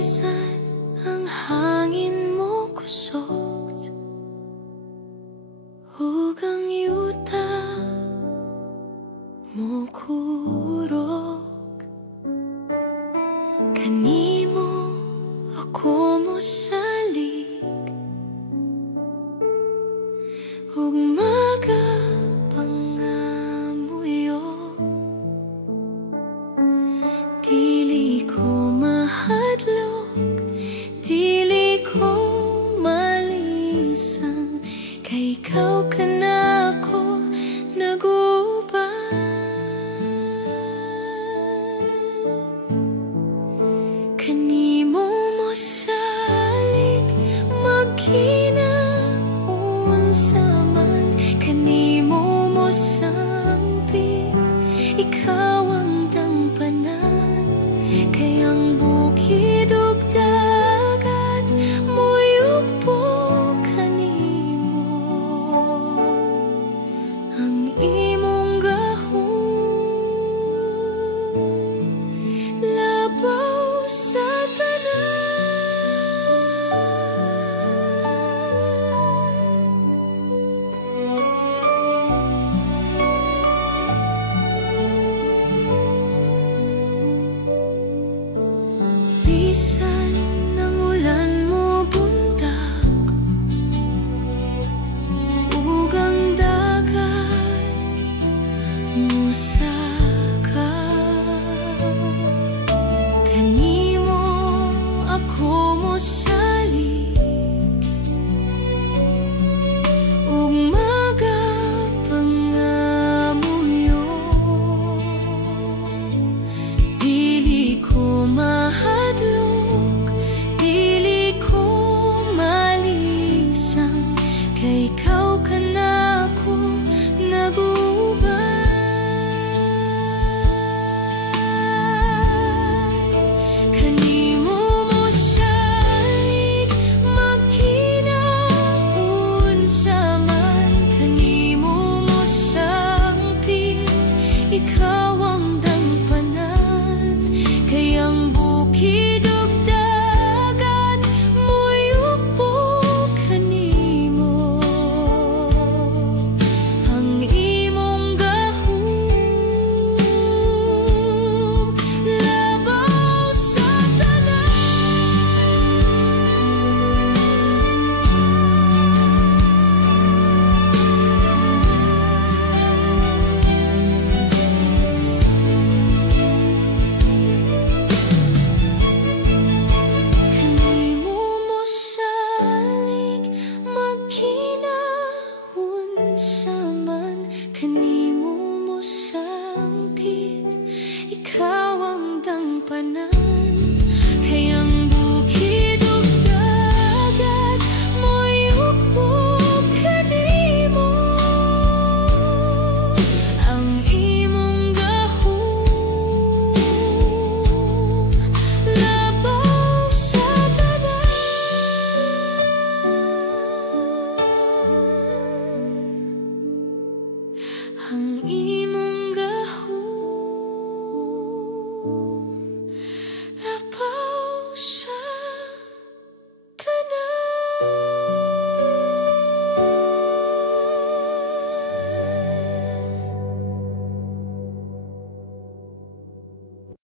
bisan ang hangin mo kusog ug ang yuta mo kurog. Kanimo ako mosalig ug magapangamuyo. Dili ko mahadlok, dili ko malisan, kay ikaw ka na ako naguban. Kanimo mosalig magkinaunsa man, kanimo mosambit, ikaw ang dangpanan. Kay ang bukid ug dagat muyugpo kanimo, ang imong gahom labaw sa tanan. Bisan